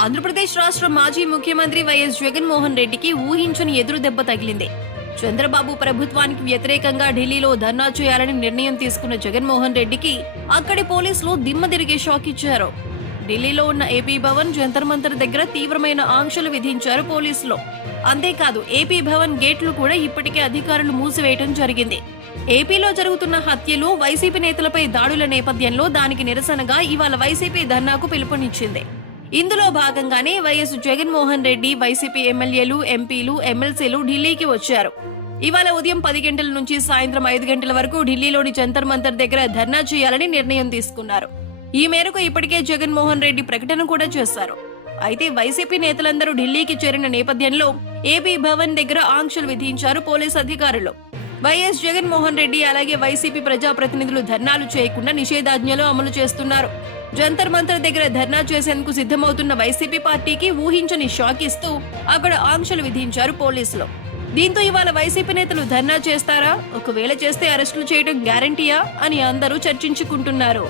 ఆంధ్రప్రదేశ్ రాష్ట్ర మాజీ ముఖ్యమంత్రి వైఎస్ జగన్మోహన్ రెడ్డికి ఊహించని ఎదురు దెబ్బ తగిలింది. చంద్రబాబు ప్రభుత్వానికి వ్యతిరేకంగా ఢిల్లీలో ధర్నా చేయాలని నిర్ణయం తీసుకున్న జగన్మోహన్ రెడ్డికి అక్కడి పోలీసులు దిమ్మ తిరిగే షాక్ ఇచ్చారు. ఢిల్లీలో ఉన్న ఏపీ భవన్ జంతర్ మంతర్ దగ్గర తీవ్రమైన ఆంక్షలు విధించారు పోలీసులు. అంతేకాదు ఏపీ భవన్ గేట్లు కూడా ఇప్పటికే అధికారులు మూసివేయటం జరిగింది. ఏపీలో జరుగుతున్న హత్యలు వైసీపీ నేతలపై దాడుల నేపథ్యంలో దానికి నిరసనగా ఇవాళ వైసీపీ ధర్నాకు పిలుపునిచ్చింది. ఇందులో భాగంగానే వైఎస్ జగన్మోహన్ రెడ్డి వైసీపీ ఎమ్మెల్యేలు ఎంపీలు ఎమ్మెల్సీలు ఢిల్లీకి వచ్చారు. ఇవాళ ఉదయం పది గంటల నుంచి సాయంత్రం ఐదు గంటల వరకు ఢిల్లీలోని జంతర్ మంతర్ దగ్గర ధర్నా చేయాలని నిర్ణయం తీసుకున్నారు. ఈ మేరకు ఇప్పటికే జగన్మోహన్ రెడ్డి ప్రకటన కూడా చేశారు. అయితే వైసీపీ నేతలందరూ ఢిల్లీకి చేరిన నేపథ్యంలో ఏపీ భవన్ దగ్గర ఆంక్షలు విధించారు పోలీస్ అధికారులు. వైఎస్ జగన్మోహన్ రెడ్డి అలాగే వైసీపీ ప్రజాప్రతినిధులు ధర్నాలు చేయకుండా నిషేధాజ్ఞలు అమలు చేస్తున్నారు. జంతర్ మంతర్ దగ్గర ధర్నా చేసేందుకు సిద్ధమవుతున్న వైసీపీ పార్టీకి ఊహించని షాక్ ఇస్తూ అక్కడ ఆంక్షలు విధించారు పోలీసులు. దీంతో ఇవాళ వైసీపీ నేతలు ధర్నా చేస్తారా? ఒకవేళ చేస్తే అరెస్టులు చేయడం గ్యారంటీయా? అని అందరూ చర్చించుకుంటున్నారు.